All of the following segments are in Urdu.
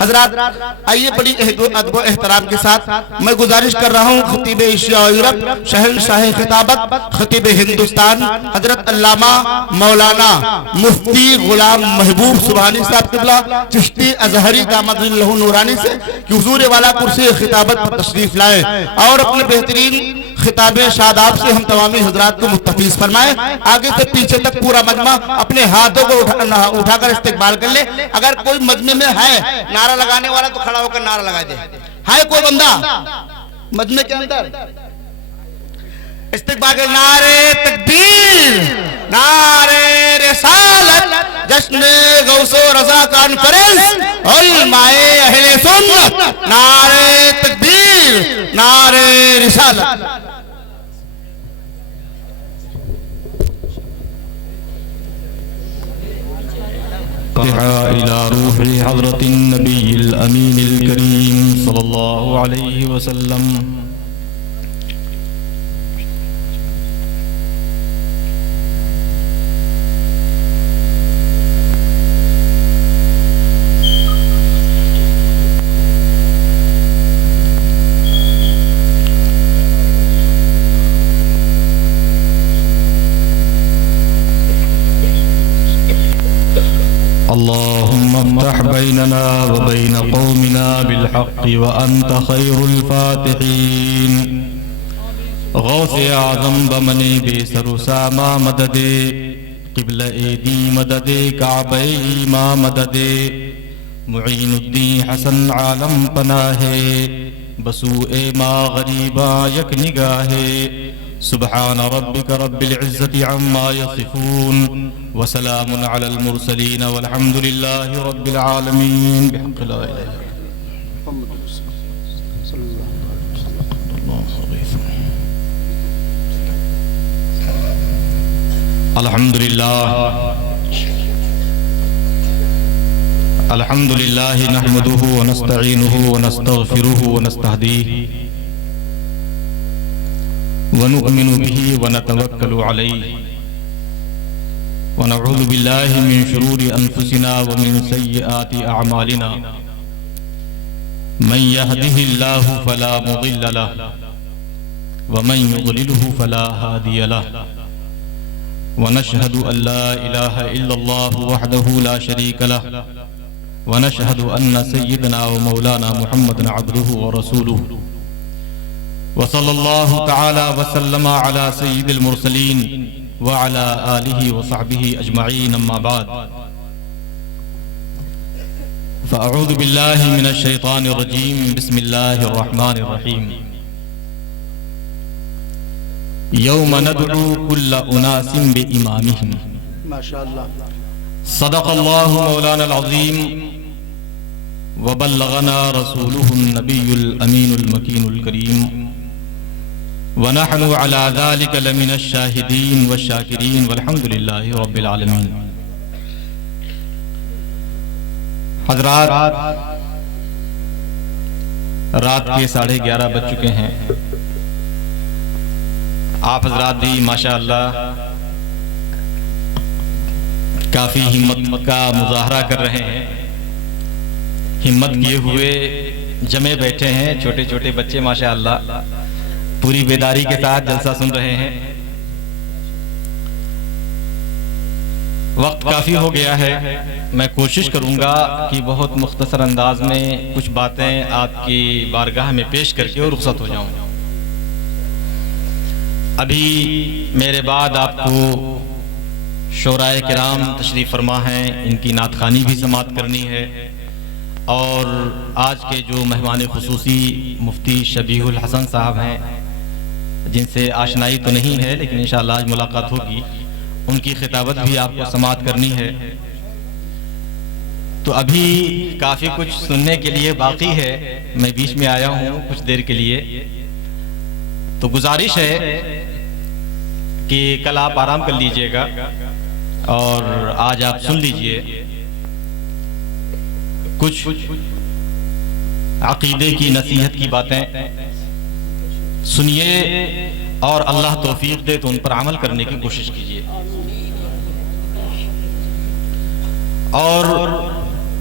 حضرات آئیے بڑی ادب و احترام کے ساتھ میں گزارش کر رہا ہوں خطیب ایشیا و یورپ شہنشاہ خطابت خطیب ہندوستان حضرت علامہ مولانا مفتی غلام محبوب سبحانی صاحب قبلہ چشتی ازہری دامت اللہ نورانی سے کہ حضور والا کرسی خطابت پر تشریف لائے اور اپنے بہترین خطاب شاداب سے ہم تمامی حضرات کو متفیض فرمائے. آگے سے پیچھے تک پورا مجمع اپنے ہاتھوں کو اٹھا کر استقبال کر لے. اگر کوئی مجمع میں ہے نعرہ لگانے والا تو کھڑا ہو کر نعرہ لگا دے. ہے کوئی بندہ مجمع کے اندر استقبال کے نعرے تکبیر نعرے رسالت جشن غوث و رضا کانفرنس علماء اہل سنت نعرے تکبیر نعرے رسالت. إلى روح حضرة النبي الأمين الكريم صلى الله عليه وسلم. اللهم افتح بيننا وبين قومنا بالحق وأنت خير الفاتحين. غوث اعظم بمنی بے سر و ساما مدد قبل ایدی مدد کعبی ما مدد معین الدین حسن عالم پناہ بسوء ما غریبا یک نگاہ. سبحان ربك رب العزة عما يصفون وسلام على المرسلين والحمد لله رب العالمين. بحق لا إله إلا الله. الحمد لله نحمده ونستعينه ونستغفره ونستهديه ونؤمن به ونتوكل عليه ونعوذ بالله من شرور أنفسنا ومن سيئات أعمالنا. من يهده الله فلا مضل له ومن يضلله فلا هادي له. ونشهد أن لا إله إلا الله وحده لا شريك له ونشهد أن سيدنا ومولانا محمد عبده ورسوله. وصلى الله تعالى وسلم على سيد المرسلين وعلى آله وصحبه أجمعين. أما بعد فأعوذ بالله من الشيطان الرجيم. بسم الله الرحمن الرحيم. يوم ندعو كل أناس بإمامهم. ما شاء الله. صدق الله مولانا العظيم وبلغنا رسوله النبي الأمين المكين الكريم ونحن على ذلك لمن الشاهدين والشاكرين والحمد لله رب العالمين. حضرات رات کے 11:30 بج چکے ہیں. آپ حضرات بھی ماشاءاللہ کافی ہمت کا مظاہرہ کر رہے ہیں. ہمت کیے ہوئے جمے بیٹھے ہیں. چھوٹے چھوٹے بچے ماشاءاللہ پوری بیداری کے ساتھ جلسہ سن رہے ہیں. وقت کافی ہو گیا ہے. میں کوشش کروں گا کہ بہت مختصر انداز میں کچھ باتیں آپ کی بارگاہ میں پیش کر کے اور رخصت ہو جاؤں. ابھی میرے بعد آپ کو شورائے کرام تشریف فرما ہیں. ان کی نعت خوانی بھی سماعت کرنی ہے. اور آج کے جو مہمان خصوصی مفتی شبیح الحسن صاحب ہیں جن سے آشنائی تو نہیں ہے لیکن انشاءاللہ آج ملاقات ہوگی. ان کی خطابت بھی آپ کو سماعت کرنی ہے. تو ابھی کافی کچھ سننے کے لیے باقی ہے. میں بیچ میں آیا ہوں کچھ دیر کے لیے. تو گزارش ہے کہ کل آپ آرام کر لیجئے گا اور آج آپ سن لیجئے. کچھ عقیدے کی نصیحت کی باتیں سنیے اور اللہ توفیق دے تو ان پر عمل کرنے کی کوشش کیجیے. اور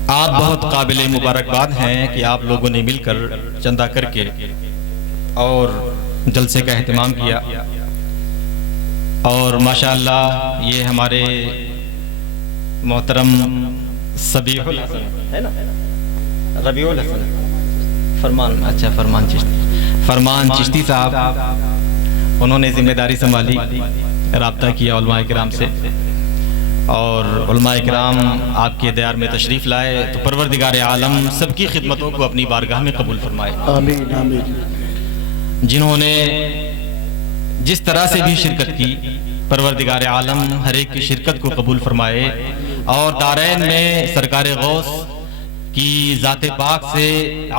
آپ بہت قابل مبارکباد ہیں کہ آپ لوگوں نے مل کر چندہ کر کے اور جلسے کا اہتمام کیا، اور ماشاءاللہ یہ ہمارے محترم سبیح الحسن ہے نا، ربیع الحسن فرمان چشتی صاحب، انہوں نے ذمہ داری سنبھالی، رابطہ کیا علماء کرام سے، اور علماء کرام آپ کے دیار میں تشریف لائے، تو پروردگار عالم سب کی خدمتوں کو اپنی بارگاہ میں قبول فرمائے۔ آمین آمین۔ جنہوں نے جس طرح سے بھی شرکت کی، پروردگار عالم ہر ایک کی شرکت کو قبول فرمائے، اور دارین میں سرکار غوث کی ذات پاک سے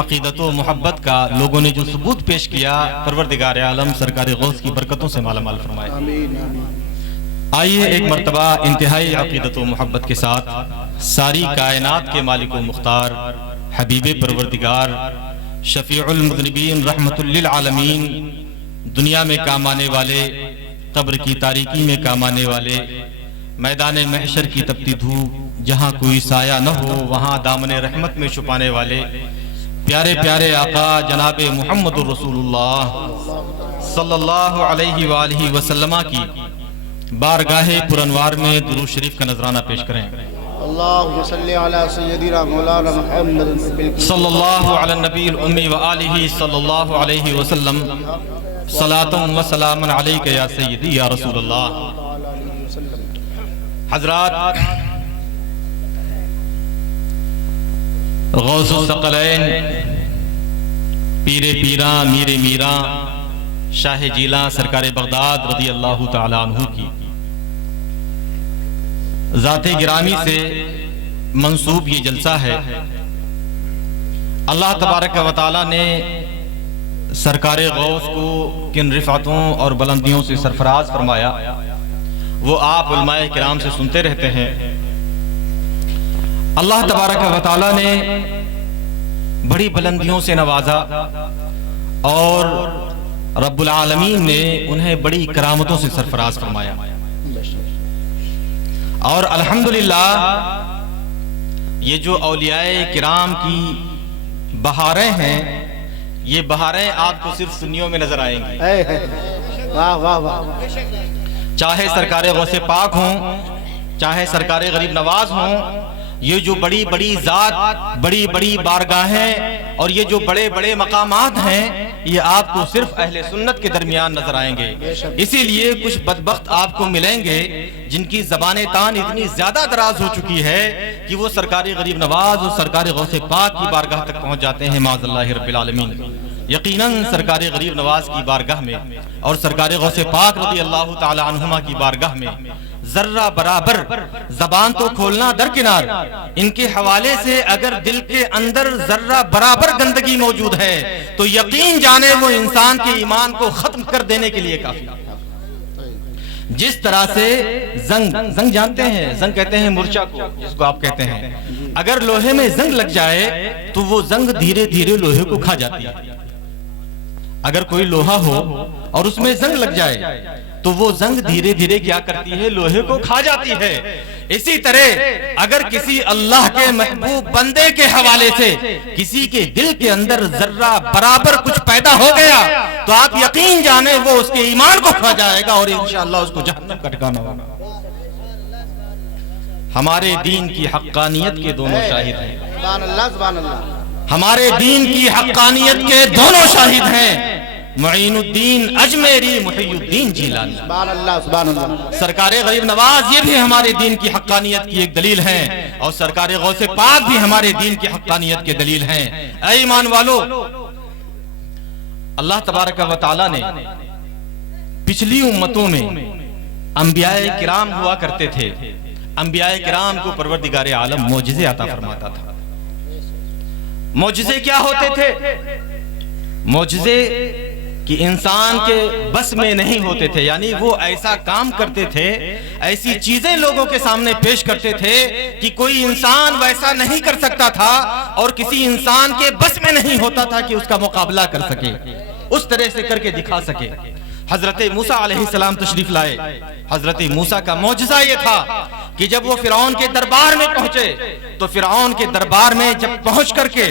عقیدت و محبت کا لوگوں نے جو ثبوت پیش کیا، پروردگار عالم سرکار غوث کی برکتوں سے مالا مال فرمائے۔ آمین آمین۔ آئیے ایک مرتبہ انتہائی عقیدت و محبت کے ساتھ ساری کائنات کے مالک و مختار، حبیب پروردگار، شفیع المذنبین، رحمت للعالمین، دنیا میں کام آنے والے، قبر کی تاریکی میں کام آنے والے، میدان محشر کی تپتی دھوپ جہاں کوئی سایہ نہ ہو وہاں دامن رحمت میں چھپانے والے پیارے پیارے آقا جناب محمد رسول اللہ صلی اللہ علیہ وآلہ وسلم کی بارگاہ پرانوار میں درود شریف کا نذرانہ پیش کریں۔ اللہم صلی علی سیدنا مولانا محمد صلی اللہ علی النبی الامی وآلہ صلی اللہ علیہ وسلم، صلاۃ و سلام علیک یا سیدی یا رسول اللہ۔ حضرات، غوث الثقلین، پیر پیراں میر میراں، شاہ جیلاں سرکار بغداد رضی اللہ تعالی عنہ کی ذات گرامی سے منسوب یہ جلسہ ہے۔ اللہ تبارک و تعالی نے سرکار غوث کو کن رفعتوں اور بلندیوں سے سرفراز فرمایا، وہ آپ علماء کرام سے سنتے رہتے ہیں۔ اللہ تبارک و تعالی نے بڑی بلندیوں سے نوازا، اور رب العالمین نے انہیں بڑی کرامتوں سے سرفراز فرمایا، اور الحمدللہ یہ جو اولیاء کرام کی بہاریں ہیں، یہ بہاریں آپ کو صرف سنیوں میں نظر آئیں گی، واہ واہ واہ، چاہے سرکار غوث پاک ہوں، چاہے سرکار غریب نواز ہوں۔ یہ جو بڑی بڑی ذات، بڑی بڑی بارگاہیں اور یہ جو بڑے بڑے مقامات ہیں، یہ آپ کو صرف اہل سنت کے درمیان نظر آئیں گے۔ اسی لیے کچھ بدبخت آپ کو ملیں گے جن کی زبان تان اتنی زیادہ دراز ہو چکی ہے کہ وہ سرکار غریب نواز اور سرکار غوث پاک کی بارگاہ تک پہنچ جاتے ہیں، معاذ اللہ رب العالمین۔ یقیناً سرکار غریب نواز کی بارگاہ میں اور سرکار غوث پاک رضی اللہ تعالی عنہما کی بارگاہ میں ذرہ برابر زبان تو کھولنا درکنار، ان کے حوالے سے اگر دل کے اندر ذرہ برابر گندگی موجود ہے تو یقین جانے وہ انسان کے ایمان کو ختم کر دینے کے لیے کافی۔ جس طرح سے زنگ جانتے ہیں، زنگ کہتے ہیں مرچہ کو، جس کو آپ کہتے ہیں، اگر لوہے میں زنگ لگ جائے تو وہ زنگ دھیرے دھیرے لوہے کو کھا جاتی ہے۔ اگر کوئی لوہا ہو اور اس میں زنگ لگ جائے تو وہ زنگ دھیرے دھیرے کیا کرتی ہے؟ لوہے کو کھا جاتی ہے۔ اسی طرح اگر کسی اللہ کے محبوب بندے کے حوالے سے کسی کے دل کے اندر ذرہ برابر کچھ پیدا ہو گیا تو آپ یقین جانیں وہ اس کے ایمان کو کھا جائے گا، اور انشاءاللہ اس کو جہنم کا ٹھکانہ ہوگا۔ ہمارے دین کی حقانیت کے دونوں شاہد ہیں، سبحان اللہ سبحان اللہ، ہمارے دین کی حقانیت کے دونوں شاہد ہیں، معین الدین اجمیری، محی الدین جیلانی۔ سبحان اللہ سبحان اللہ۔ سرکار غریب نواز یہ بھی ہمارے دین کی حقانیت کی ایک دلیل ہیں، اور سرکار غوث پاک بھی ہمارے دین کی حقانیت کے دلیل ہیں۔ اے ایمان والو، اللہ تبارک و تعالی نے پچھلی امتوں میں انبیاء کرام ہوا کرتے تھے، انبیاء کرام کو پروردگار عالم معجزے عطا فرماتا تھا۔ معجزے کیا ہوتے تھے؟ معجزے کہ انسان کے بس میں نہیں ہوتے تھے، یعنی وہ ایسا کام کرتے تھے، ایسی چیزیں لوگوں کے سامنے پیش کرتے تھے کہ کوئی انسان ویسا نہیں کر سکتا تھا، اور کسی انسان کے بس میں نہیں ہوتا تھا کہ اس کا مقابلہ کر سکے، اس طرح سے کر کے دکھا سکے۔ حضرت موسیٰ علیہ السلام تشریف لائے۔ حضرت موسیٰ کا معجزہ یہ تھا کہ جب وہ فرعون کے دربار میں پہنچے تو فرعون کے دربار میں جب پہنچ کر کے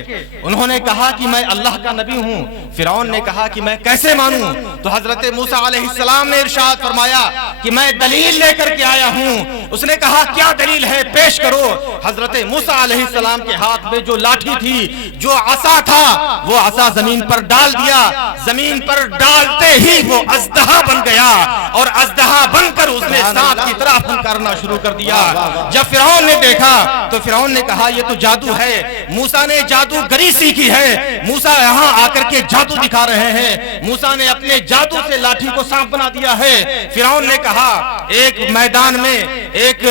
انہوں نے کہا کہ میں اللہ کا نبی ہوں، فرعون نے کہا کہ میں کیسے مانوں؟ تو حضرت موسیٰ علیہ السلام نے ارشاد فرمایا کہ میں دلیل لے کر کے آیا ہوں۔ اس نے کہا کیا دلیل ہے؟ پیش کرو۔ حضرت موسیٰ علیہ السلام کے ہاتھ میں جو لاٹھی تھی، جو عصا تھا، وہ عصا زمین پر ڈال دیا۔ زمین پر ڈالتے ہی وہ اژدہا بن گیا اور اژدہا بن کر اس نے سانپ کی طرح پھنکارنا شروع کر دیا۔ جب فرعون نے دیکھا تو فرعون نے کہا یہ تو جادو ہے، موسیٰ نے جادوگری سیکھی ہے، موسیٰ یہاں آ کر کے جادو دکھا رہے ہیں، موسیٰ نے اپنے جادو سے لاٹھی کو سانپ بنا دیا ہے۔ فرعون نے کہا ایک میدان میں ایک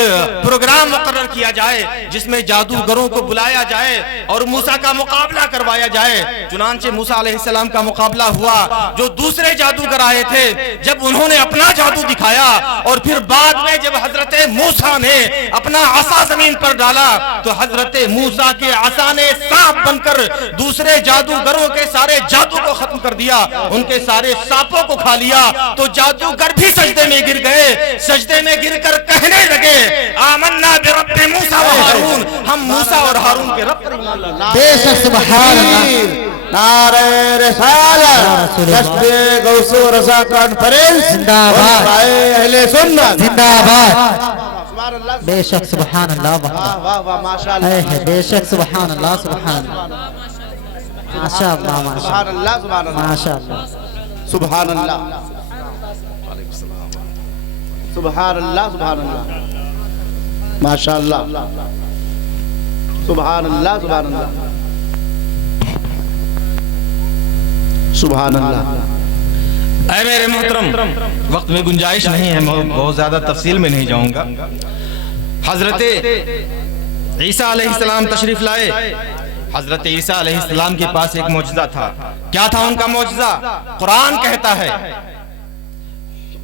پروگرام مقرر کیا جائے جس میں جادوگروں کو بلایا جائے اور موسیٰ کا مقابلہ کروایا جائے۔ چنانچہ موسیٰ علیہ السلام کا مقابلہ ہوا۔ جو دوسرے جادوگر آئے تھے جب انہوں نے اپنا جادو دکھایا اور پھر بعد میں جب حضرت موسیٰ نے اپنا عصا زمین پر ڈالا تو حضرت موسیٰ کے عصا نے سانپ بن کر دوسرے جادوگروں کے سارے جادو کو ختم کر دیا، ان کے سارے سانپوں کو کھا لیا۔ تو جادوگر بھی سجدے میں گر گئے، سجدے میں گر کر کہنے لگے آمنا برب موسیٰ و ہارون، ہم موسیٰ اور ہارون کے رب پر ایمان لاتے ہیں۔ بے شک سبحان اللہ، نعرہ رسالت، کشف غوث و رضا کانفرنس، زندہ باد، اہل سنت زندہ باد۔ بے شک سبحان اللہ، واہ واہ ماشاءاللہ، ہے بے شک سبحان اللہ، سبحان اللہ، ماشاء اللہ، ماشاء سبحان اللہ، سبحان اللہ، ماشاء اللہ، سبحان اللہ، سبحان اللہ، سبحان اللہ، ماشاء اللہ، سبحان اللہ، سبحان اللہ، سبحان اللہ۔ اے میرے محترم، وقت میں گنجائش نہیں ہے، میں بہت زیادہ تفصیل میں نہیں جاؤں گا۔ حضرت عیسیٰ علیہ السلام تشریف لائے۔ حضرت عیسیٰ علیہ السلام کے پاس ایک معجزہ تھا۔ کیا تھا ان کا معجزہ؟ قرآن کہتا ہے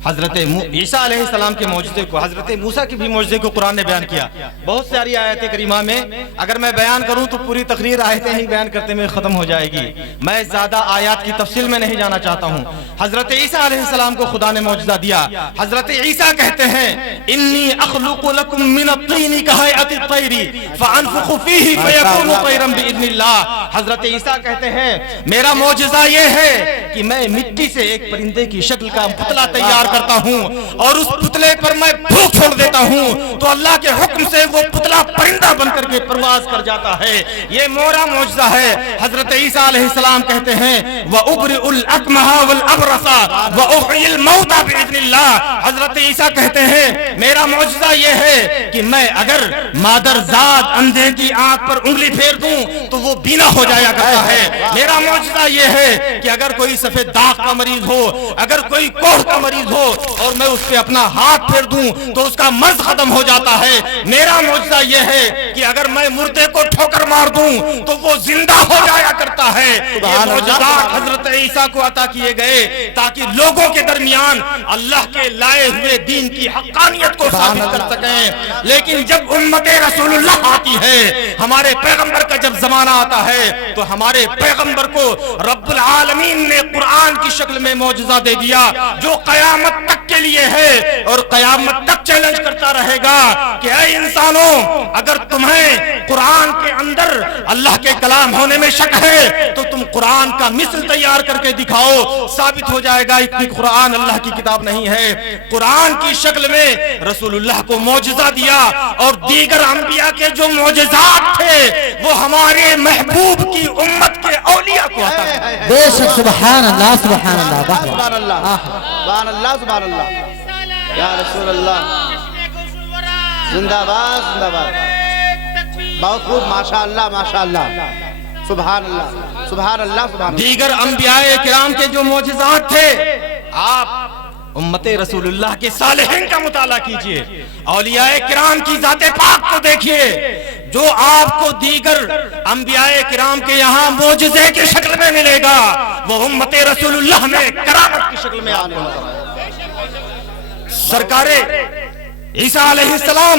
حضرت عیسیٰ علیہ السلام کے معجزے کو، حضرت موسیٰ کے بھی معجزے کو قرآن نے بیان کیا۔ بہت ساری آیت کریمہ میں اگر میں بیان کروں تو پوری تقریر آیتیں ہی بیان کرتے میں ختم ہو جائے گی، میں زیادہ آیات کی تفصیل میں نہیں جانا چاہتا ہوں۔ حضرت عیسیٰ علیہ السلام کو خدا نے معجزہ دیا۔ حضرت عیسیٰ کہتے ہیں انی اخلق لکم من الطین کہیئۃ الطیر فانفخ فیہ فیکون طیرا باذن اللہ۔ حضرت عیسیٰ کہتے ہیں میرا معجزہ یہ ہے کہ میں مٹی سے ایک پرندے کی شکل کا پتلا تیار کرتا ہوں اور اس پتلے پر میں پھونک چھوڑ دیتا ہوں تو اللہ کے حکم سے وہ پتلا پرندہ بن کر کے پرواز کر جاتا ہے۔ یہ میرا معجزہ ہے۔ حضرت عیسیٰ علیہ السلام کہتے ہیں وَأُبْرِئُ الْأَكْمَحَ وَالْأَبْرَصَ وَأُحْيِي الْمَوْتَى بِإِذْنِ اللَّهِ۔ حضرت عیسیٰ کہتے ہیں میرا معجزہ یہ ہے کہ میں اگر مادرزاد اندھے کی آنکھ پر انگلی پھیر دوں تو وہ بینا ہو جایا کرتا ہے۔ میرا معجزہ یہ ہے کہ اگر کوئی سفید داغ کا مریض ہو، اگر کوئی کوڑھ کا مریض ہو اور میں اس پہ اپنا ہاتھ پھیر دوں تو اس کا مرض ختم ہو جاتا ہے۔ میرا معجزہ یہ ہے کہ اگر میں مردے کو ٹھوکر مار دوں تو وہ زندہ ہو جایا کرتا ہے۔ یہ معجزات حضرت عیسیٰ کو عطا کیے گئے تاکہ لوگوں کے درمیان اللہ کے لائے ہوئے دین کی حقانیت کو ثابت کر سکیں۔ لیکن جب امت رسول اللہ آتی ہے، ہمارے پیغمبر کا جب زمانہ آتا ہے تو ہمارے پیغمبر کو رب العالمین نے قرآن کی شکل میں معجزہ دے دیا جو قیامت تک کے لیے ہے اور قیامت تک چیلنج کرتا رہے گا کہ اے انسانوں، اگر تمہیں قرآن کے اندر اللہ کے کلام ہونے میں شک ہے تو تم قرآن کا مثل تیار کر کے دکھاؤ، ثابت ہو جائے گا کہ قرآن اللہ کی کتاب نہیں ہے۔ قرآن کی شکل میں رسول اللہ کو معجزہ دیا اور دیگر انبیاء کے جو معجزات تھے وہ ہمارے محبوب کی امت کے اولیاء کو عطا کیا۔ بے شک سبحان اللہ، سبحان اللہ، سبحان اللہ، سبحان اللہ، سبحان اللہ، یا رسول اللہ، زندہ باد، زندہ باد، بہت خوب، ماشاء اللہ، ماشاء اللہ، سبحان اللہ، سبحان اللہ، سبحان اللہ۔ دیگر انبیاء کرام کے جو معجزات تھے آپ امت رسول اللہ کے صالحین کا مطالعہ کیجئے، اولیاء کرام کی ذات پاک کو دیکھیے، جو آپ کو دیگر انبیاء کرام کے یہاں معجزے کی شکل میں ملے گا وہ امت رسول اللہ میں کرامت کی شکل میں آنے والا ہے۔ سرکار عیسیٰ علیہ السلام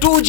2G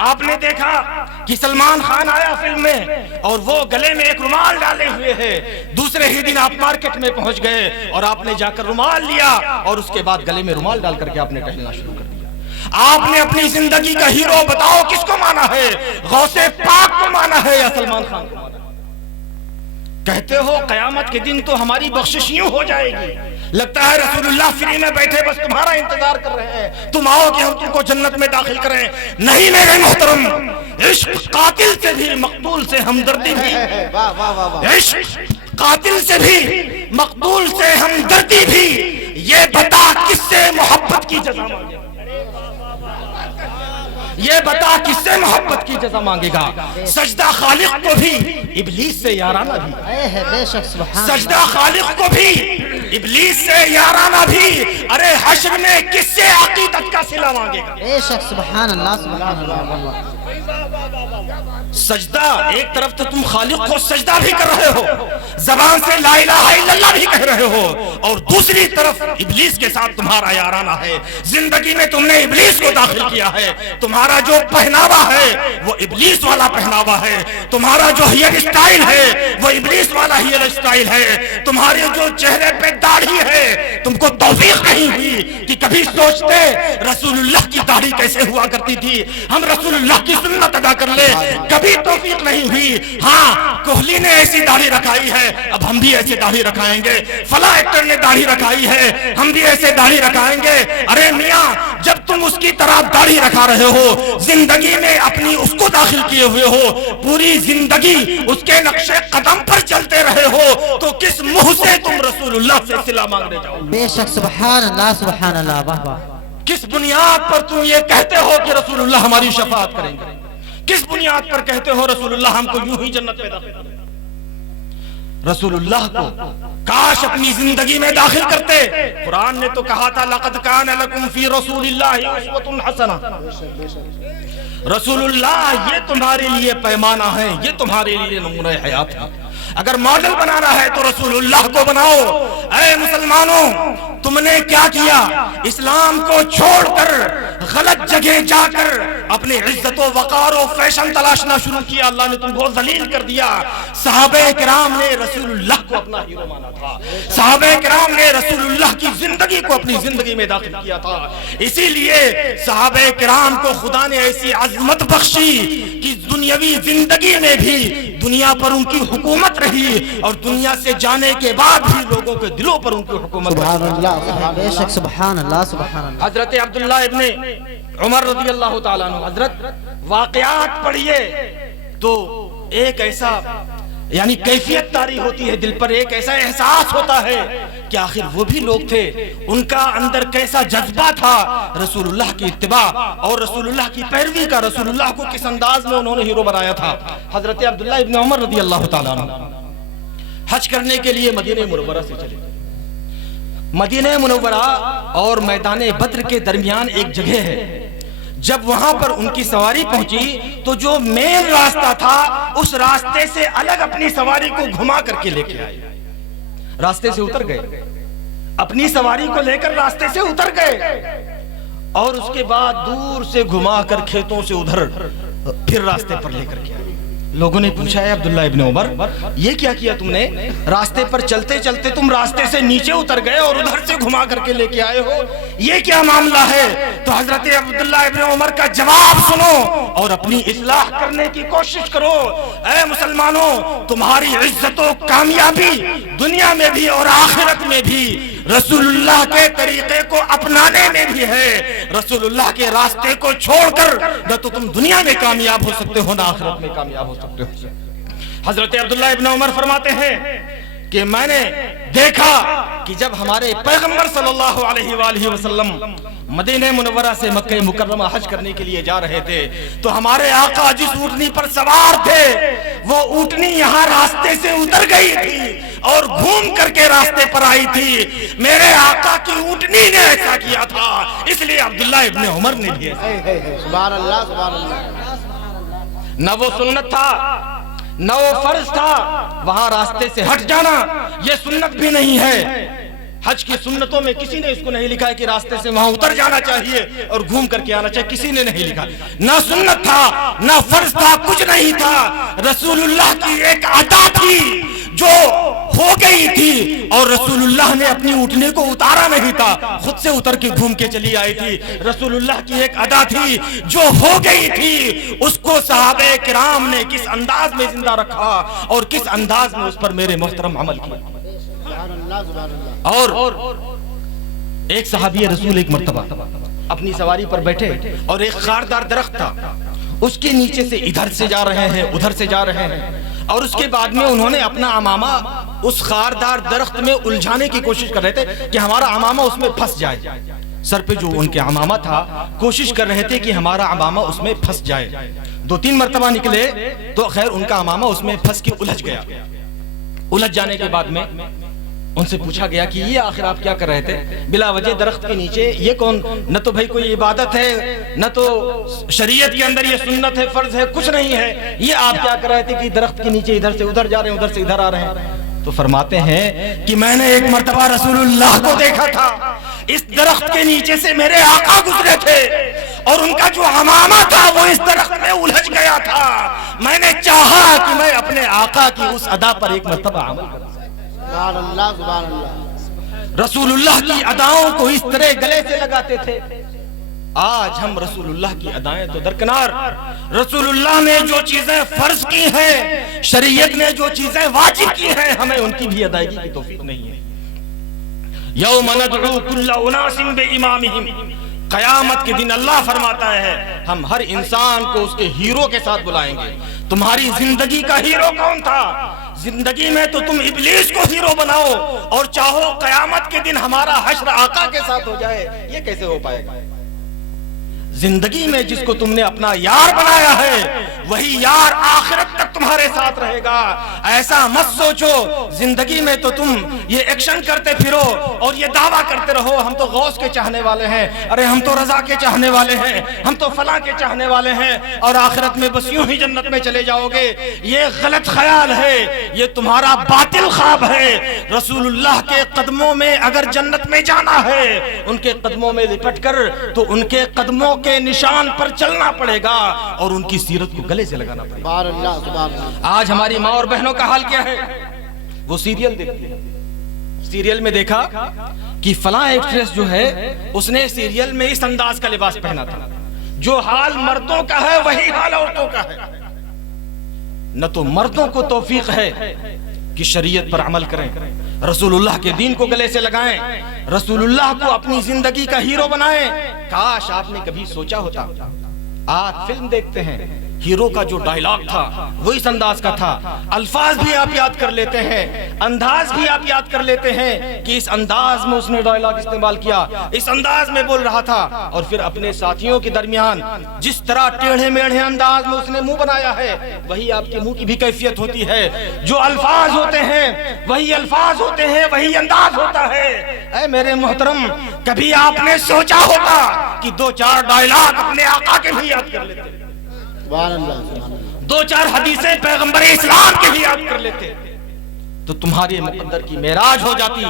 آپ نے دیکھا کہ سلمان خان آیا فلم میں اور وہ گلے میں ایک رومال ڈالے ہوئے ہے، دوسرے ہی دن آپ مارکیٹ میں پہنچ گئے اور آپ نے جا کر رومال لیا اور اس کے بعد گلے میں رومال ڈال کر کے آپ نے ٹہلنا شروع کر دیا۔ آپ نے اپنی زندگی کا ہیرو بتاؤ کس کو مانا ہے؟ غوث پاک کو مانا ہے یا سلمان خان کو مانا ہے؟ کہتے ہو قیامت کے دن تو ہماری بخشش یوں ہو جائے گی، لگتا ہے رسول اللہ فری میں بیٹھے بس تمہارا انتظار کر رہے ہیں، تم آؤ کہ ہم تم کو جنت میں داخل کریں۔ نہیں میرے محترم، عشق قاتل سے بھی مقتول سے ہمدردی بھی، واہ واہ واہ واہ، عشق قاتل سے بھی مقتول سے ہمدردی بھی، یہ بتا کس سے محبت کی جزا مانگے گا؟ یہ بتا کس سے محبت کی جزا مانگے گا؟ سجدہ خالق کو بھی ابلیس سے یارانہ بھی، بے شک سبحان سجدہ خالق کو بھی ابلیس سے یارانہ بھی، ارے حشر میں کس سے عقیدت کا صلہ مانگے گا؟ بے شک سبحان اللہ سبحان اللہ۔ سجدہ ایک طرف تو تم خالق کو سجدہ بھی کر رہے ہو، زبان سے لا الہ الا اللہ بھی کہہ رہے ہو، اور دوسری طرف ابلیس کے ساتھ تمہارا یارانہ ہے۔ زندگی میں تم نے ابلیس کو داخل کیا ہے، تمہارا جو پہناوا ہے وہ ابلیس والا پہناوا ہے، تمہارا جو ہیئر اسٹائل ہے وہ ابلیس والا ہیئر اسٹائل ہے، تمہارے جو چہرے پہ داڑھی ہے تم کو توفیق نہیں ہوئی کہ کبھی سوچتے رسول اللہ کی داڑھی کیسے ہوا کرتی تھی، ہم رسول اللہ کی سنت ادا کر لے، کبھی توفیق نہیں ہوئی۔ ہاں کوہلی نے ایسی داڑھی رکھائی ہے، اب ہم بھی ایسے داڑھی رکھائیں گے، فلاں ایکٹر نے داڑھی رکھائی ہے، ہم بھی ایسے داڑھی رکھائیں گے۔ ارے میاں جب تم اس کی طرح داڑھی رکھا رہے ہو، زندگی میں اپنی اس کو داخل کیے ہوئے ہو، پوری زندگی اس کے نقش قدم پر چلتے رہے ہو، تو کس منہ سے تم رسول اللہ سے صلہ مانگنے جاؤ؟ بے شک سبحان اللہ سبحان اللہ، واہ واہ۔ کس بنیاد پر تم یہ کہتے ہو کہ رسول اللہ ہماری شفاعت کریں گے؟ کس بنیاد پر کہتے ہو رسول اللہ ہم کو یوں ہی جنت میں داخل کریں؟ رسول اللہ کو کاش اپنی زندگی میں داخل کرتے۔ قرآن نے تو کہا تھا لَقَدْ كَانَ لَكُمْ فِي رَسُولِ اللَّهِ أُسْوَةٌ حَسَنَةٌ۔ رسول اللہ یہ تمہارے لیے پیمانہ ہے، یہ تمہارے لیے نمونہ حیات ہے۔ اگر ماڈل بنانا ہے تو رسول اللہ کو بناؤ۔ اے مسلمانوں تم نے کیا کیا؟ اسلام کو چھوڑ کر غلط جگہ جا کر اپنے عزت و وقار و فیشن تلاشنا شروع کیا، اللہ نے تم کو ذلیل کر دیا۔ صحابہ کرام نے رسول اللہ کو اپنا ہیرو مانا تھا، صحابہ کرام نے رسول اللہ کی زندگی کو اپنی زندگی میں داخل کیا تھا، اسی لیے صحابہ کرام کو خدا نے ایسی عظمت بخشی کہ دنیاوی زندگی میں بھی دنیا پر ان کی حکومت رہی اور دنیا سے جانے کے بعد بھی لوگوں کے دلوں پر ان کی حکومت سبحان رہی۔ اللہ، بے شک سبحان اللہ سبحان اللہ۔ حضرت عبداللہ ابن عمر رضی اللہ تعالیٰ عنہ، حضرت واقعات پڑھیے تو ایک ایسا یعنی کیفیت طاری ہوتی ہے، دل پر ایک ایسا احساس ہوتا ہے کہ آخر وہ بھی لوگ تھے، ان کا اندر کیسا جذبہ تھا رسول اللہ کی اتباع اور رسول اللہ کی پیروی کا، رسول اللہ کو کس انداز میں انہوں نے ہیرو بنایا تھا۔ حضرت عبداللہ ابن عمر رضی اللہ تعالیٰ عنہ حج کرنے کے لیے مدینہ منورہ سے چلے۔ مدینہ منورہ اور میدان بدر کے درمیان ایک جگہ ہے، جب وہاں پر ان کی سواری پہنچی تو جو مین راستہ تھا اس راستے سے الگ اپنی سواری کو گھما کر کے لے کے آئے، راستے سے اتر گئے، اپنی سواری کو لے کر راستے سے اتر گئے اور اس کے بعد دور سے گھما کر کھیتوں سے ادھر پھر راستے پر لے کر کے آئے۔ لوگوں نے پوچھا ہے عبداللہ ابن عمر یہ کیا کیا تم نے؟ راستے پر چلتے چلتے تم راستے سے نیچے اتر گئے اور ادھر سے گھما کر کے لے کے آئے ہو، یہ کیا معاملہ ہے؟ تو حضرت عبداللہ ابن عمر کا جواب سنو اور اپنی اصلاح کرنے کی کوشش کرو۔ اے مسلمانوں تمہاری عزت و کامیابی دنیا میں بھی اور آخرت میں بھی رسول اللہ کے طریقے کو اپنانے میں بھی ہے، رسول اللہ کے راستے کو چھوڑ کر نہ تو تم دنیا میں کامیاب ہو سکتے ہو نہ آخرت میں کامیاب ہو سکتے ہو۔ حضرت عبداللہ ابن عمر فرماتے ہیں کہ میں نے دیکھا کہ جب ہمارے پیغمبر صلی اللہ علیہ وآلہ وسلم مدینہ منورہ سے مکہ مکرمہ حج کرنے کے لیے جا رہے تھے تو ہمارے آقا جس اونٹنی پر سوار تھے وہ اونٹنی یہاں راستے سے اتر گئی تھی اور گھوم کر کے راستے پر آئی تھی۔ میرے آقا کی اونٹنی نے ایسا کیا تھا، اس لیے عبداللہ ابن عمر نے بھی ایسا کیا۔ سبحان اللہ سبحان اللہ۔ نہ وہ سنت تھا نہ وہ فرض تھا، وہاں راستے سے ہٹ جانا یہ سنت بھی نہیں ہے۔ حج کی سنتوں میں کسی نے اس کو نہیں لکھا ہے کہ راستے سے وہاں اتر جانا چاہیے اور گھوم کر کے آنا چاہیے، کسی نے نہیں لکھا. نہ سنت تھا نہ فرض تھا، کچھ نہیں تھا. رسول اللہ کی ایک عطا تھی جو ہو گئی تھی، اور رسول اللہ نے اپنی اٹھنے کو اتارا نہیں تھا، خود سے اتر کے گھوم کے چلی آئی تھی. رسول اللہ کی ایک ادا تھی جو ہو گئی تھی، اس کو صحابہ کرام نے کس انداز میں زندہ رکھا اور کس انداز میں اس پر میرے محترم عمل کیا. اور ایک صحابی رسول ایک مرتبہ اپنی سواری پر بیٹھے اور ایک خاردار درخت تھا، اس کے نیچے سے ادھر سے جا رہے ہیں ادھر سے جا رہے ہیں، اور اس کے بعد میں انہوں نے اپنا عمامہ اس خاردار درخت میں الجھانے کی کوشش کر رہے تھے کہ ہمارا عمامہ اس میں پھنس جائے. سر پہ جو ان کے عمامہ تھا کوشش کر رہے تھے کہ ہمارا عمامہ اس میں پھنس جائے. 2-3 مرتبہ نکلے تو خیر ان کا عمامہ اس میں پھنس کے الجھ گیا. الجھ جانے کے بعد میں ان سے پوچھا گیا کہ یہ آخر آپ کیا کر رہے تھے بلا وجہ درخت کے نیچے؟ یہ کون، نہ تو بھائی کوئی عبادت ہے نہ تو شریعت کے اندر یہ سنت ہے فرض ہے، کچھ نہیں ہے، یہ آپ کیا کر رہے تھے کہ درخت کے نیچے ادھر سے ادھر جا رہے ہیں ادھر سے ادھر آ رہے ہیں؟ تو فرماتے ہیں کہ میں نے ایک مرتبہ رسول اللہ کو دیکھا تھا، اس درخت کے نیچے سے میرے آقا گزرے تھے اور ان کا جو عمامہ تھا وہ اس درخت میں الجھ گیا تھا. میں نے چاہا کہ میں اپنے آقا کی اس ادا پر ایک مرتبہ عمل کروں. سبحان اللہ سبحان اللہ. رسول اللہ کی اداؤں کو اس طرح گلے سے لگاتے تھے. آج ہم رسول اللہ کی ادائیں تو درکنار، رسول اللہ نے جو چیزیں فرض کی ہیں، شریعت نے جو چیزیں واجب کی ہیں، ہمیں ان کی بھی ادائیگی کی توفیق نہیں ہے. یوم ندعو کل اناس بامامہم، قیامت کے دن اللہ فرماتا ہے ہم ہر انسان کو اس کے ہیرو کے ساتھ بلائیں گے. تمہاری زندگی کا ہیرو کون تھا؟ زندگی میں تو تم ابلیس کو ہیرو بناؤ اور چاہو قیامت کے دن ہمارا حشر آقا کے ساتھ ہو جائے، یہ کیسے ہو پائے گا؟ زندگی میں جس کو تم نے اپنا یار بنایا ہے وہی یار آخرت تک تمہارے ساتھ رہے گا. ایسا مت سوچو زندگی میں تو تم یہ ایکشن کرتے پھرو اور یہ دعویٰ کرتے رہو ہم تو غوث کے چاہنے والے ہیں، ارے ہم تو رضا کے چاہنے والے ہیں، ہم تو فلاں کے چاہنے والے ہیں، اور آخرت میں بس یوں ہی جنت میں چلے جاؤ گے. یہ غلط خیال ہے، یہ تمہارا باطل خواب ہے. رسول اللہ کے قدموں میں اگر جنت میں جانا ہے، ان کے قدموں میں لپٹ کر تو ان کے قدموں کے نشان پر چلنا پڑے گا اور ان کی سیرت کو گلے سے لگانا پڑے گا. سبحان اللہ سبحان اللہ. آج ہماری ماں اور بہنوں کا حال کیا ہے؟ وہ سیریل دیکھتی ہے، سیریل میں دیکھا کہ فلاں ایکٹریس جو ہے اس نے سیریل میں اس انداز کا لباس پہنا تھا. جو حال مردوں کا ہے وہی حال عورتوں کا ہے. نہ تو مردوں کو توفیق ہے کہ شریعت پر عمل کریں، رسول اللہ کے دین کو گلے سے لگائیں، رسول اللہ کو اپنی زندگی کا ہیرو بنائیں. کاش آپ نے کبھی سوچا ہوتا. آج فلم دیکھتے ہیں، ہیرو کا جو ڈائلاگ تھا وہ اس انداز کا تھا. الفاظ بھی آپ یاد کر لیتے ہیں، انداز بھی آپ یاد کر لیتے ہیں کہ اس انداز میں اس نے ڈائلاگ استعمال کیا، اس انداز میں بول رہا تھا. اور پھر اپنے ساتھیوں کے درمیان جس طرح ٹیڑھے میڑھے انداز میں اس نے منہ بنایا ہے وہی آپ کے منہ کی بھی کیفیت ہوتی ہے. جو الفاظ ہوتے ہیں وہی الفاظ ہوتے ہیں، وہی انداز ہوتا ہے. اے میرے محترم، کبھی آپ نے سوچا ہوتا کہ 2-4 ڈائلاگ اپنے آقا کے بھی یاد کر لیتے، سبحان اللہ سبحان اللہ. 2-4 حدیثیں پیغمبر اسلام کے بھی یاد کر لیتے تو تمہارے مقدر کی معراج ہو جاتی.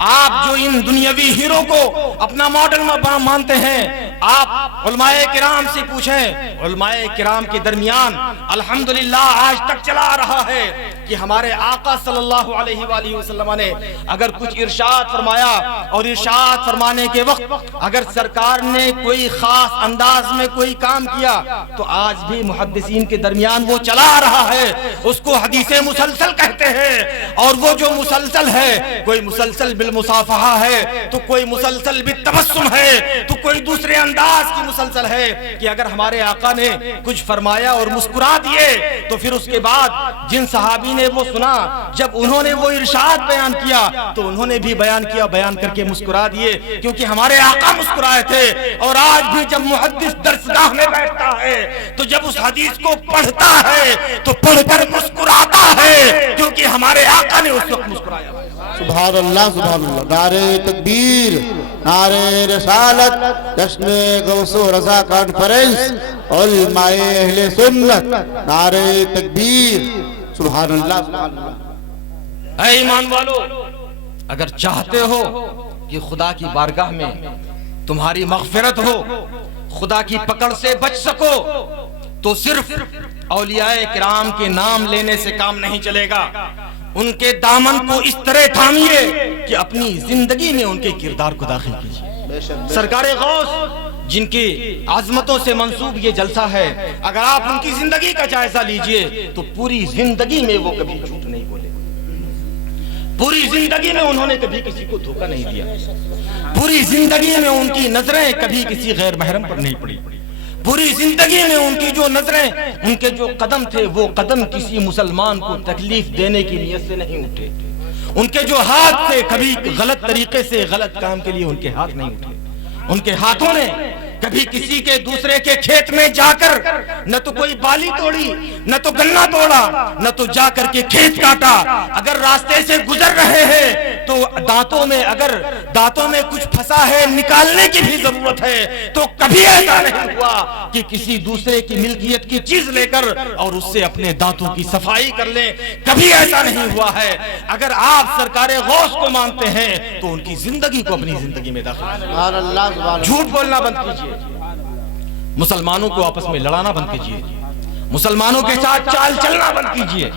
آپ جو ان دنیاوی ہیرو کو اپنا ماڈل مانتے ہیں، آپ علماء کرام سے پوچھیں. علماء کرام کے درمیان الحمدللہ آج تک چلا آ رہا ہے کہ ہمارے آقا صلی اللہ علیہ وآلہ وسلم نے اگر کچھ ارشاد فرمایا اور ارشاد فرمانے کے وقت اگر سرکار نے کوئی خاص انداز میں کوئی کام کیا تو آج بھی محدثین کے درمیان وہ چلا آ رہا ہے. اس کو حدیث مسلسل کہتے ہیں. اور وہ جو مسلسل ہے، کوئی مسلسل بالمصافحہ ہے تو کوئی مسلسل بالتبسم ہے تو کوئی دوسرے انداز کی مسلسل ہے کہ اگر ہمارے آقا نے کچھ فرمایا اور مسکرا دیے تو پھر اس کے بعد جن صحابی نے وہ سنا، جب انہوں نے وہ ارشاد بیان کیا تو انہوں نے بھی بیان کیا، بیان کر کے مسکرا دیے کیونکہ ہمارے آقا مسکرائے تھے. اور آج بھی جب محدث درسگاہ میں بیٹھتا ہے تو جب اس حدیث کو پڑھتا ہے تو پڑھ کر مسکراتا ہے کیونکہ ہمارے آقا نے اس وقت مسکرایا. سبحان اللہ سبحان اللہ. نعرہ تکبیر، نعرہ رسالت، جشن غوث و رضا کانفرنس، علماء اہل سنت، نعرہ تکبیر. سبحان اللہ سبحان اللہ. اے ایمان والو، اگر چاہتے ہو کہ خدا کی بارگاہ میں تمہاری مغفرت ہو، خدا کی پکڑ سے بچ سکو، تو صرف اولیاء کرام کے نام لینے سے کام نہیں چلے گا، ان کے دامن کو اس طرح تھامیے کہ اپنی زندگی میں ان کے کردار کو داخل کیجیے۔ سرکار غوث جن کی عظمتوں سے منسوب یہ جلسہ ہے، اگر آپ ان کی زندگی کا جائزہ لیجئے تو پوری زندگی میں وہ کبھی جھوٹ نہیں بولے، پوری زندگی میں انہوں نے کبھی کسی کو دھوکہ نہیں دیا، پوری زندگی میں ان کی نظریں کبھی کسی غیر محرم پر نہیں پڑی، پوری زندگی میں ان کی جو نظریں، ان کے جو قدم تھے، وہ قدم کسی مسلمان کو تکلیف دینے کی نیت سے نہیں اٹھے، ان کے جو ہاتھ تھے کبھی غلط طریقے سے غلط کام کے لیے ان کے ہاتھ نہیں اٹھے، ان کے ہاتھوں نے کبھی کسی کے دوسرے کے کھیت میں جا کر نہ تو کوئی بالی توڑی، نہ تو گنا توڑا، نہ تو جا کر کے کھیت کاٹا۔ اگر راستے سے گزر رہے ہیں تو دانتوں میں کچھ پھنسا ہے، نکالنے کی بھی ضرورت ہے، تو کبھی ایسا نہیں ہوا کہ کسی دوسرے کی ملکیت کی چیز لے کر اور اس سے اپنے دانتوں کی صفائی کر لیں، کبھی ایسا نہیں ہوا ہے۔ اگر آپ سرکار غوث کو مانتے ہیں تو ان کی زندگی کو اپنی زندگی میں داخل کیجیے، جھوٹ بولنا بند کیجیے، مسلمانوں کو آپس میں لڑانا بند کیجیے، مسلمانوں کے ساتھ چال چلنا بند کیجیے،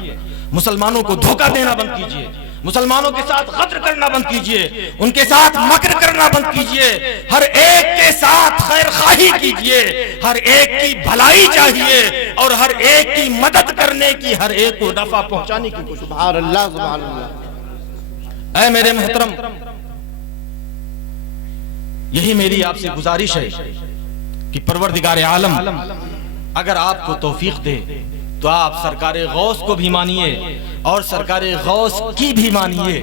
مسلمانوں کو دھوکہ دینا بند کیجیے، مسلمانوں کے ساتھ غدر کرنا بند کیجیے، ان کے ساتھ مکر کرنا بند کیجیے، ہر ایک کے ساتھ خیر خواہی کیجیے، ہر ایک کی بھلائی چاہیے اور ہر ایک کی مدد کرنے کی، ہر ایک کو نفع پہنچانے کی کوشش۔ سبحان اللہ سبحان اللہ۔ اے میرے محترم، یہی میری آپ سے گزارش ہے کہ پروردگار عالم اگر آپ کو توفیق دے تو آپ سرکار غوث کو بھی مانیے اور سرکار غوث کی بھی مانیے،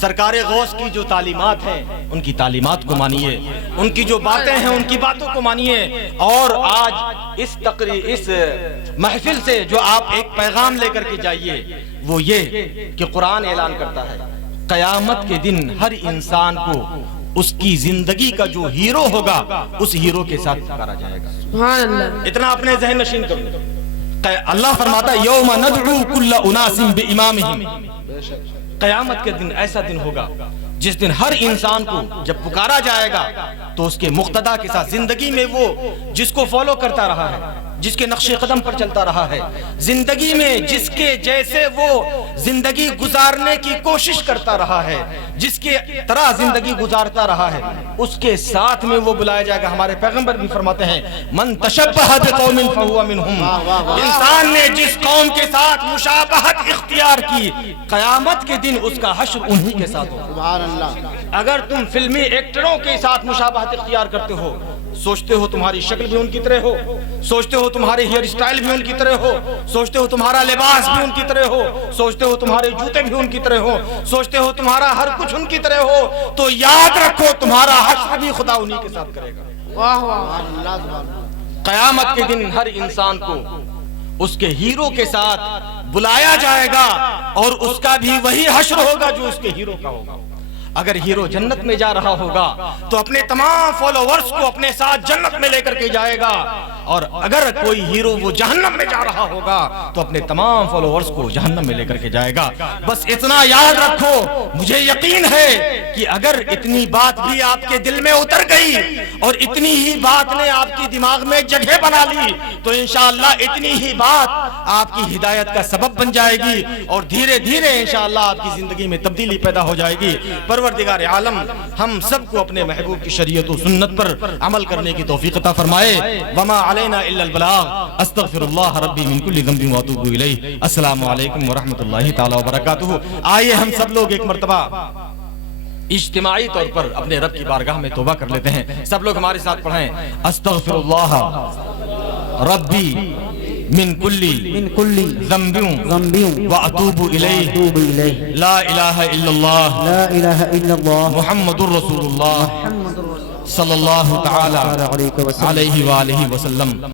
سرکار غوث کی جو تعلیمات ہیں ان کی تعلیمات کو مانیے، ان کی جو باتیں ہیں ان کی باتوں کو مانیے۔ اور آج اس محفل سے جو آپ ایک پیغام لے کر کے جائیے وہ یہ کہ قرآن اعلان کرتا ہے قیامت کے دن ہر انسان کو اس کی زندگی کا جو ہیرو ہوگا اس ہیرو کے ساتھ پکارا جائے گا۔ سبحان اللہ۔ اتنا اپنے ذہن نشین کرو، اللہ فرماتا ہے یوم ندعو کل اناس بامامہم، قیامت کے دن ایسا دن ہوگا جس دن ہر انسان کو جب پکارا جائے گا تو اس کے مقتدا کے ساتھ زندگی میں وہ جس کو فالو کرتا رہا ہے، جس کے نقش قدم پر چلتا رہا ہے، زندگی میں جس کے جیسے وہ زندگی گزارنے کی کوشش کرتا رہا ہے، جس کے طرح زندگی گزارتا رہا ہے، اس کے ساتھ میں وہ بلایا جائے گا۔ ہمارے پیغمبر بھی فرماتے ہیں من تشبہ بقوم فہو منہم، انسان نے جس قوم کے ساتھ مشابہت اختیار کی قیامت کے دن اس کا حشر انہی کے ساتھ ہوگا۔ سبحان اللہ۔ اگر تم فلمی ایکٹروں کے ساتھ مشابہت اختیار کرتے ہو، سوچتے ہو تمہاری شکل بھی ان کی طرح ہو، سوچتے ہو تمہارے ہیئر سٹائل بھی ان کی طرح ہو، سوچتے ہو تمہارا لباس بھی ان کی طرح ہو، سوچتے ہو تمہارے جوتے بھی ان کی طرح ہو، سوچتے ہو تمہارا ہر کچھ ان کی طرح ہو، تو یاد رکھو تمہارا حشر بھی خدا انہی کے ساتھ کرے گا۔ واہ واہ۔ سبحان اللہ سبحان اللہ۔ قیامت کے دن ہر انسان کو اس کے ہیرو کے ساتھ بلایا جائے گا اور اس کا بھی وہی حشر ہوگا جو اس کے ہیرو کا ہوگا۔ اگر ہیرو جنت میں جا رہا ہوگا تو اپنے تمام فالوورز کو اپنے ساتھ جنت میں لے کر کے جائے گا، اور اگر کوئی ہیرو وہ جہنم میں جا رہا ہوگا تو اپنے تمام فالوورز کو جہنم میں لے کر کے جائے گا۔ بس اتنا یاد رکھو، مجھے یقین ہے کہ اگر اتنی بات بھی آپ کے دل میں اتر گئی اور اتنی ہی بات نے آپ کی دماغ میں جگہ بنا لی تو انشاءاللہ اتنی ہی بات آپ کی ہدایت کا سبب بن جائے گی اور دھیرے دھیرے انشاءاللہ آپ کی زندگی میں تبدیلی پیدا ہو جائے گی۔ پروردگار عالم ہم سب کو اپنے محبوب کی شریعت و سنت پر عمل کرنے کی توفیق عطا فرمائے۔ وما علینا الا البلاغ، استغفر اللہ ربی من کل ذنب واتوب الیہ۔ السلام علیکم ورحمۃ اللہ تعالی وبرکاتہ۔ آئیے ہم سب لوگ ایک مرتبہ اجتماعی طور پر اپنے رب کی بارگاہ میں توبہ کر لیتے ہیں۔ سب لوگ ہمارے ساتھ پڑھیں استغفر اللہ ربی من کل ذنب واتوب الیہ، لا الہ الا اللہ محمد الرسول اللہ صلی اللہ تعالی علیہ وآلہ وسلم۔